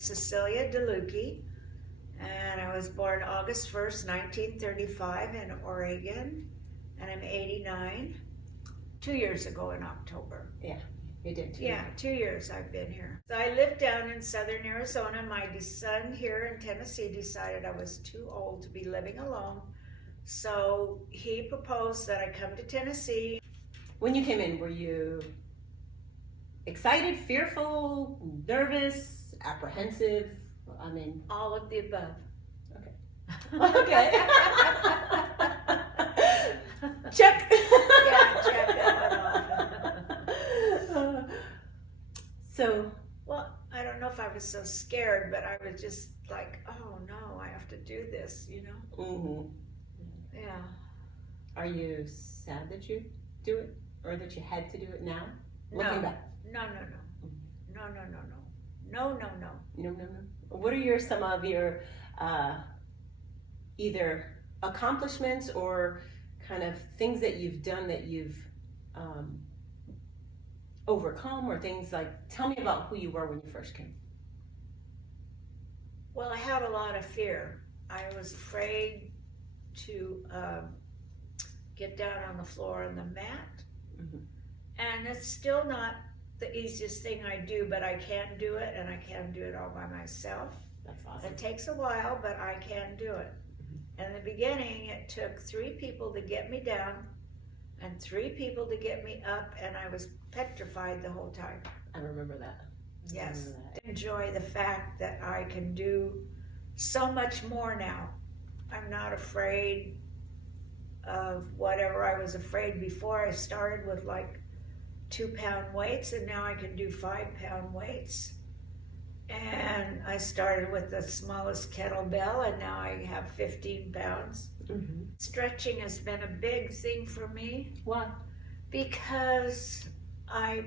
Cecelia DeLucchi, and I was born August 1st, 1935 in Oregon, and I'm 89. 2 years ago in October. Yeah, you did. Yeah, 2 years I've been here. So I lived down in southern Arizona. My son here in Tennessee decided I was too old to be living alone. So he proposed that I come to Tennessee. When you came in, were you excited, fearful, nervous, apprehensive? I mean, All of the above. Okay. Check. Yeah, check that one off. So, well, I don't know if I was so scared, but I was just like, oh no, I have to do this, you know? mm-hmm. Yeah. Are you sad that you do it, or that you had to do it now? Looking No. back. No. No. What are some of your either accomplishments or kind of things that you've done that you've overcome, or things like, tell me about who you were when you first came. Well, I had a lot of fear. I was afraid to get down on the floor on the mat. Mm-hmm. And it's still not the easiest thing I do, but I can do it, and I can do it all by myself. That's awesome. It takes a while, but I can do it. Mm-hmm. In the beginning, it took 3 people to get me down and 3 people to get me up, and I was petrified the whole time. I remember that. Yes. Enjoy the fact that I can do so much more now. I'm not afraid of whatever I was afraid before. I started with like 2-pound weights, and now I can do 5-pound weights. And I started with the smallest kettlebell, and now I have 15 pounds. Mm-hmm. Stretching has been a big thing for me. Why? Because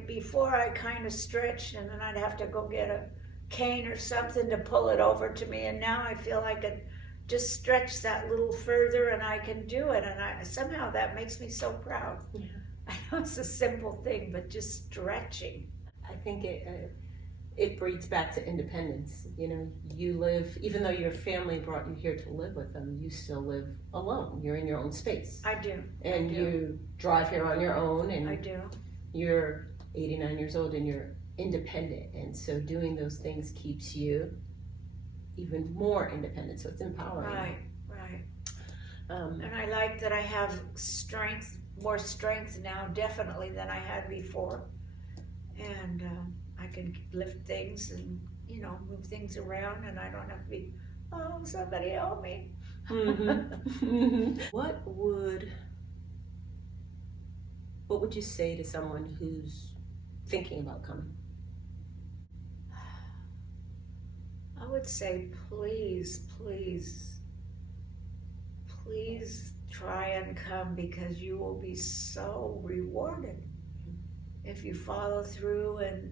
before I kind of stretched, and then I'd have to go get a cane or something to pull it over to me, and now I feel I could just stretch that little further and I can do it, and somehow that makes me so proud. Yeah. I know it's a simple thing, but just stretching. I think it breeds back to independence. You know, you live, even though your family brought you here to live with them, you still live alone. You're in your own space. I do. And you drive here on your own, and I do. You're 89 years old and you're independent, and so doing those things keeps you even more independent, so it's empowering. Right. And I like that I have more strength now, definitely, than I had before. And I can lift things and, move things around, and I don't have to be, oh, somebody help me. Mm-hmm. What would you say to someone who's thinking about coming? I would say, please try and come, because you will be so rewarded if you follow through, and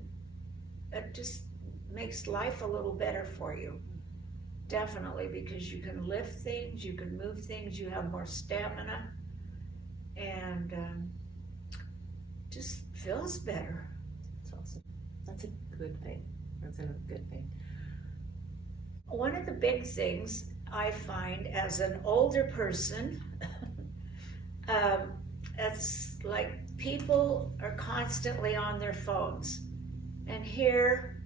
it just makes life a little better for you. Definitely, because you can lift things, you can move things, you have more stamina, and just feels better. That's awesome. That's a good thing. That's a good thing. One of the big things I find as an older person, it's like people are constantly on their phones. And here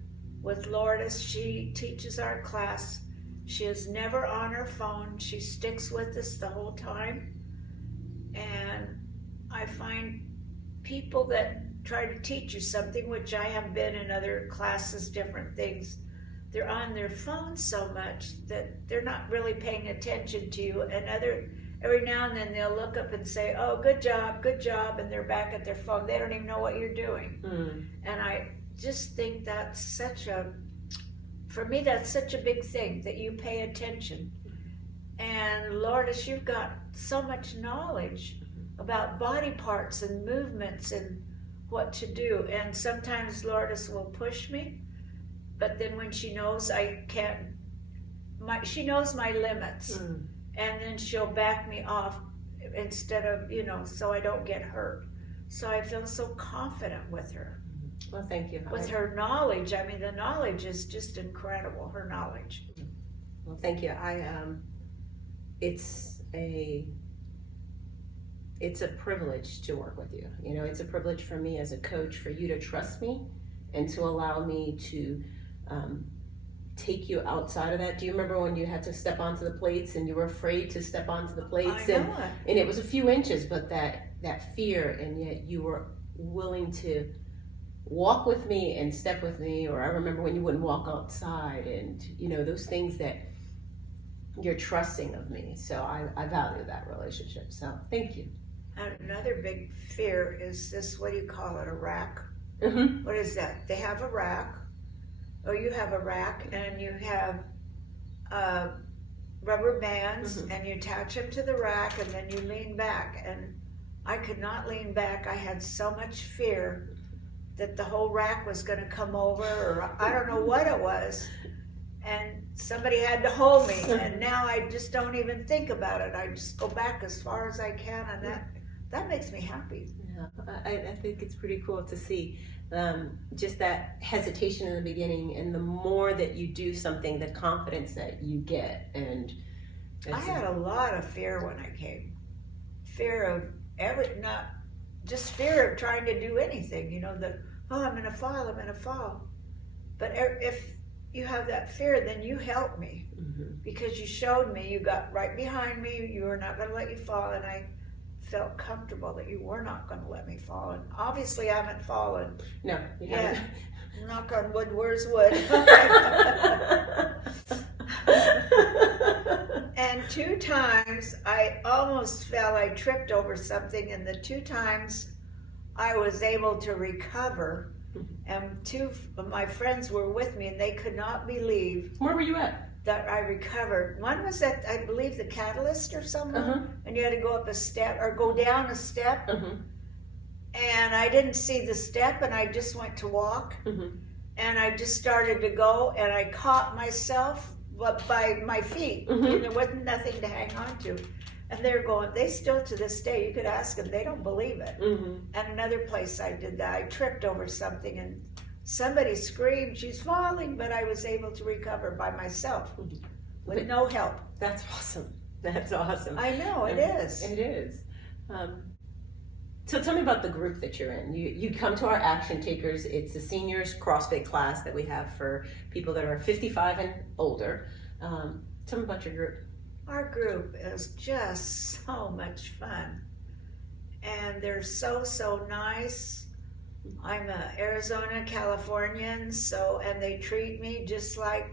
with Lourdes, she teaches our class. She is never on her phone. She sticks with us the whole time. And I find people that try to teach you something, which I have been in other classes, different things, they're on their phone so much that they're not really paying attention to you. And every now and then they'll look up and say, oh, good job, and they're back at their phone. They don't even know what you're doing. And I just think that's for me, that's such a big thing, that you pay attention. And Lourdes, you've got so much knowledge about body parts and movements and what to do. And sometimes Lourdes will push me, but then when she knows I can't, she knows my limits, and then she'll back me off instead of, so I don't get hurt. So I feel so confident with her. Well, thank you. With her knowledge, I mean, the knowledge is just incredible, her knowledge. Well, thank you. It's a privilege to work with you. You know, it's a privilege for me as a coach for you to trust me and to allow me to take you outside of that. Do you remember when you had to step onto the plates and you were afraid to step onto the plates? I know and it was a few inches, but that fear, and yet you were willing to walk with me and step with me. Or I remember when you wouldn't walk outside, and you know, those things that you're trusting of me. So I value that relationship. So thank you. Another big fear is this, what do you call it, a rack? Mm-hmm. What is that? They have a rack, or you have a rack, and you have rubber bands, Mm-hmm. and you attach them to the rack, and then you lean back. And I could not lean back. I had so much fear that the whole rack was going to come over, or I don't know what it was. And somebody had to hold me, and now I just don't even think about it. I just go back as far as I can, and that makes me happy. Yeah, I think it's pretty cool to see just that hesitation in the beginning, and the more that you do something, the confidence that you get. And I had a lot of fear when I came. Fear of not just fear of trying to do anything, you know, I'm going to fall. But if you have that fear, then you help me, Mm-hmm. because you showed me, you got right behind me, you were not going to let you fall, and I felt comfortable that you were not going to let me fall. And obviously I haven't fallen. No, you Yeah. haven't. Knock on wood, where's wood? And 2 times I almost fell. I tripped over something, and the 2 times I was able to recover. And 2 of my friends were with me, and they could not believe Where were you at? that I recovered. One was at, I believe, the Catalyst or somewhere, Uh-huh. and you had to go up a step or go down a step. Mm-hmm. And I didn't see the step, and I just went to walk. Mm-hmm. And I just started to go, and I caught myself by my feet. Mm-hmm. And there wasn't nothing to hang on to. And they're going, they still to this day, you could ask them, they don't believe it. Mm-hmm. And another place I did that, I tripped over something, and somebody screamed, she's falling, but I was able to recover by myself with no help. That's awesome. That's awesome. I know, it is. It is. So tell me about the group that you're in. You come to our Action Takers. It's a seniors CrossFit class that we have for people that are 55 and older. Tell me about your group. Our group is just so much fun. And they're so nice. I'm a Arizona, Californian, and they treat me just like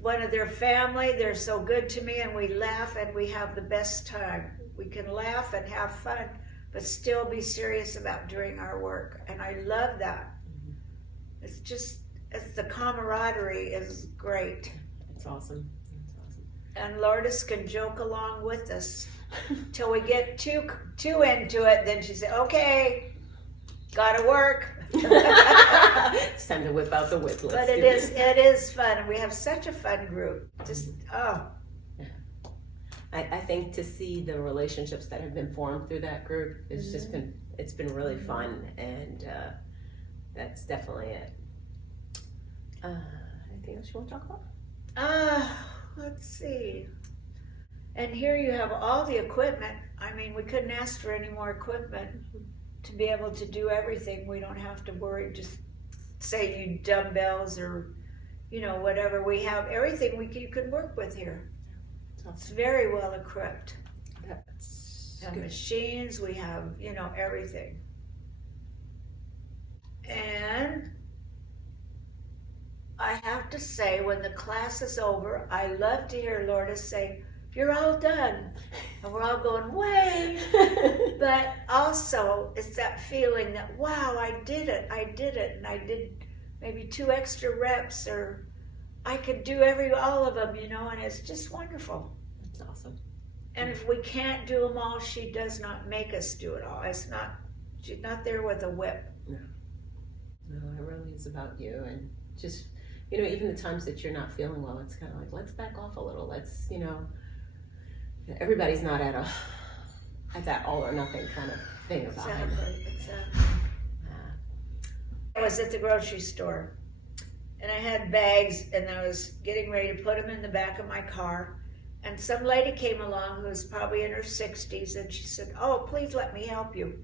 one of their family. They're so good to me, and we laugh and we have the best time. We can laugh and have fun, but still be serious about doing our work. And I love that. Mm-hmm. It's the camaraderie is great. It's awesome. And Lourdes can joke along with us till we get too into it. Then she said, "Okay, gotta work." It's time to whip out the whip. But it is fun, and we have such a fun group. I think to see the relationships that have been formed through that group has just been really fun, and that's definitely it. Anything else you want to talk about? Let's see. And here you have all the equipment. I mean, we couldn't ask for any more equipment to be able to do everything. We don't have to worry, just say you need dumbbells or, whatever. We have everything you can work with here. It's very well equipped. That's We have good. machines, we have, everything. And I have to say, when the class is over, I love to hear Lourdes say, "You're all done." And we're all going, "Way!" But also, it's that feeling that, wow, I did it, and I did maybe 2 extra reps, or I could do all of them, and it's just wonderful. That's awesome. And if we can't do them all, she does not make us do it all. She's not there with a whip. No, it really is about you, and just, even the times that you're not feeling well, it's kind of like, let's back off a little. Let's, everybody's not at that all or nothing kind of thing about it. Exactly. was at the grocery store, and I had bags, and I was getting ready to put them in the back of my car, and some lady came along who was probably in her 60s, and she said, "Oh, please let me help you."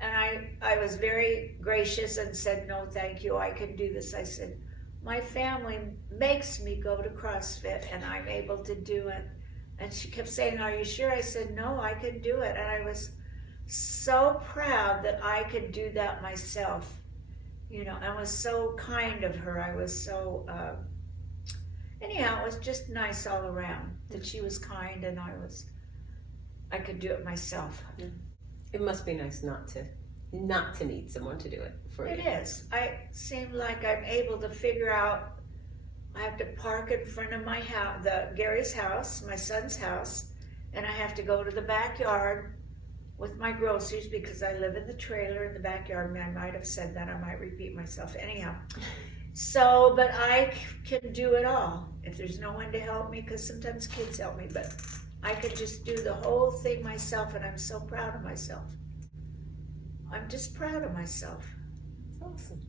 And I was very gracious and said, "No, thank you, I can do this." I said, "My family makes me go to CrossFit, and I'm able to do it." And she kept saying, "Are you sure?" I said, "No, I can do it." And I was so proud that I could do that myself. You know, I was so kind of her. I was so, anyhow, it was just nice all around that she was kind and I could do it myself. It must be nice not to need someone to do it for you. It is. I seem like I'm able to figure out, I have to park in front of my house, Gary's house, my son's house, and I have to go to the backyard with my groceries because I live in the trailer in the backyard. I might have said that, I might repeat myself. Anyhow, so, but I can do it all if there's no one to help me, because sometimes kids help me, but I can just do the whole thing myself, and I'm so proud of myself. I'm just proud of myself. That's awesome.